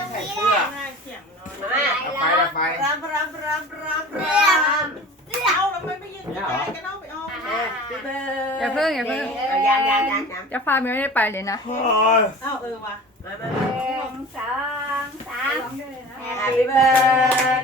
ตรงนี้เสื้อเสียงนอนมาดับไฟดับไฟรำรำรำรำรำเอาแล้วไม่ไปยืนใกล้กันเอาไปเอาพี่เบิร์ดอย่าเพิ่งอย่าเพิ่งเอายังยังยังยังเจะพาไม่ได้ไปเลยนะเอาเออว่ะมามาหนึ่งสองสาม Happy birthday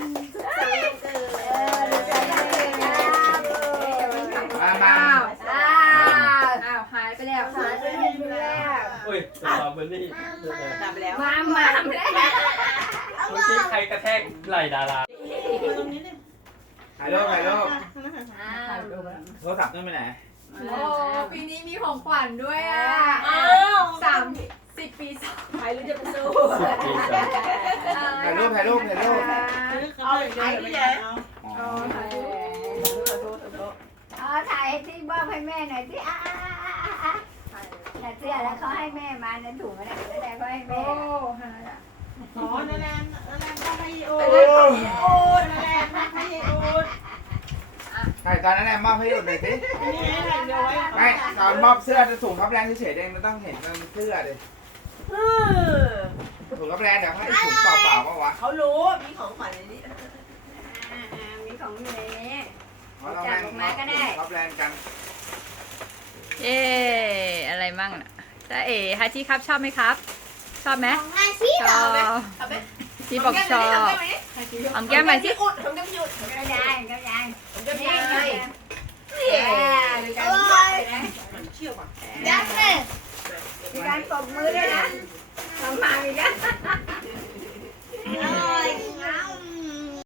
สตรอเบอรี่ดับแล้วมามาแล้วเมื่อกี้ใครกระแทกไหล่ดาราตรงนี้ดิถ่ายรูปถ่ายรูปอ้าวโทรศัพท์นู่นไปไหนโอ้ปีนี้มีของขวัญด้วยอะอ้าวสามสิบปีสองใครรู้จะไปสู้สิบปีสองถ่ายรูปถ่ายรูปถ่ายรูปเอาอีกแล้วไม่ได้เอาอ๋อเอาถ่ายที่บ้านให้แม่หน่อยที่อะอะอะอะอะ แต่เสื้อแล้วเขาให้แม่มาในถุงอะไรไม่ได้เขาให้โอ้แม่ หายอะอ๋อนั่นแหละนั่นแหละต้องให้โอ๊ตโอ๊ตนั่นแหละต้องให้โอ๊ตใช่ตอนนั้นแหละมอบให้ดูหน่อยสินี่ไงเดี๋ยวไว้ไม่ตอนมอบเสื้อจะถุงท็อปแลนด์เฉยๆเองมันต้องเห็นมันเสื้อดิเออถุงท็อปแลนด์เดี๋ยวให้ถุงเปล่าๆก็วะเขารู้มีของขวัญในนี้อะอะมีของอยู่ในนี้เพราะเราแม่งมอบถุงท็อปแลนด์กัน เย้อะไร มั่งน่ะจ้าเอ๋ฮาชิครับชอบไหมครับ ชอบไหมของอาชีพชอบชีบอกชอบหอมแก้มมาสิอุดทำกันหยุดก็ยายก็ยายทำกันนี่ยายอร่อยเชี่ยวว่ะยัดเลยมีการตบมือด้วยนะเ